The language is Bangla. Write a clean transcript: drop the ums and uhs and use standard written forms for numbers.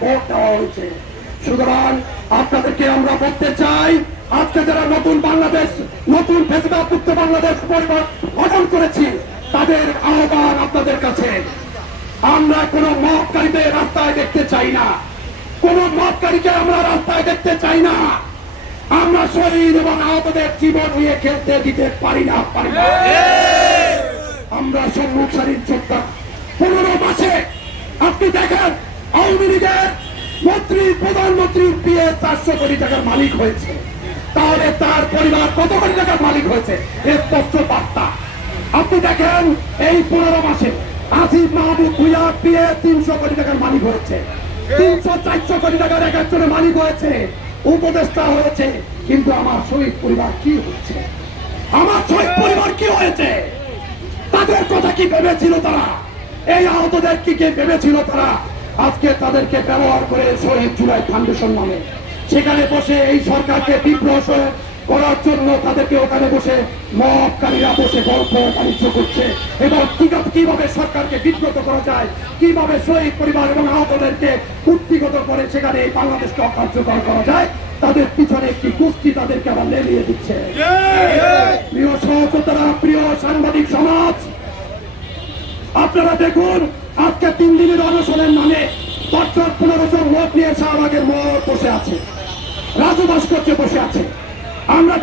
ভোট দেওয়া হয়েছে। সুতরাং আপনাদেরকে আমরা বলতে চাই, আজকে যারা নতুন বাংলাদেশ, নতুন ফেসিবাদ মুক্ত বাংলাদেশ পরিবার গঠন করেছি, তাদের আহ্বান আপনাদের কাছে, আমরা কোন মদকারীদের রাস্তায় দেখতে চাই না, কোন মদকারীকে আমরা রাস্তায় দেখতে চাই না। আমরা শহীদ এবং আহতদের জীবন নিয়ে খেলতে দিতে পারি না। আমরা সম্মুখ সারির যোদ্ধা। 15 মাসে আপনি দেখেন আওয়ামী লীগের মন্ত্রী, প্রধানমন্ত্রীর বিয়ে 400 কোটি টাকার মালিক হয়েছে, তাহলে তার পরিবার কত কোটি টাকার মালিক হয়েছে স্পষ্ট বার্তা। আপনি দেখেন এই 15 মাসে আসিফ মাহমুদ ভুঁইয়া বিয়ে 300 কোটি টাকার মালিক হয়েছে, 300-400 কোটি টাকার এক একজনের মালিক হয়েছে, উপদেষ্টা হয়েছে। কিন্তু আমার শহীদ পরিবার কি হচ্ছে? আমার শহীদ পরিবার কি হয়েছে? তাদের কথা কি ভেবেছিল তারা? এই আহতদের কি ভেবেছিল তারা? আজকে তাদেরকে ব্যবহার করে শহীদ জুলাই ফাউন্ডেশন নামে সেখানে বসে এই সরকারকে বিব্রত করার জন্য তাদেরকে ওখানে বসে মদকারীরা বসে গল্প বাণিজ্য করছে এবং কিভাবে সরকারকে বিব্রত করা যায়, কিভাবে শহীদ পরিবার এবং আহতদেরকে কুক্ষিগত করে সেখানে এই বাংলাদেশকে অকার্যকর করা যায়, তাদের পিছনে একটি গোষ্ঠী তাদেরকে আবার লেলিয়ে দিচ্ছে। প্রিয় সহযোদ্ধারা, প্রিয় সাংবাদিক সমাজ, আপনারা দেখুন আজকে 3 দিনের অনশনের নামে 10-15 জন লোক নিয়ে শাহবাগের মোড় বসে আছে, রাজু ভাস্কর্যে বসে আছে। আমরা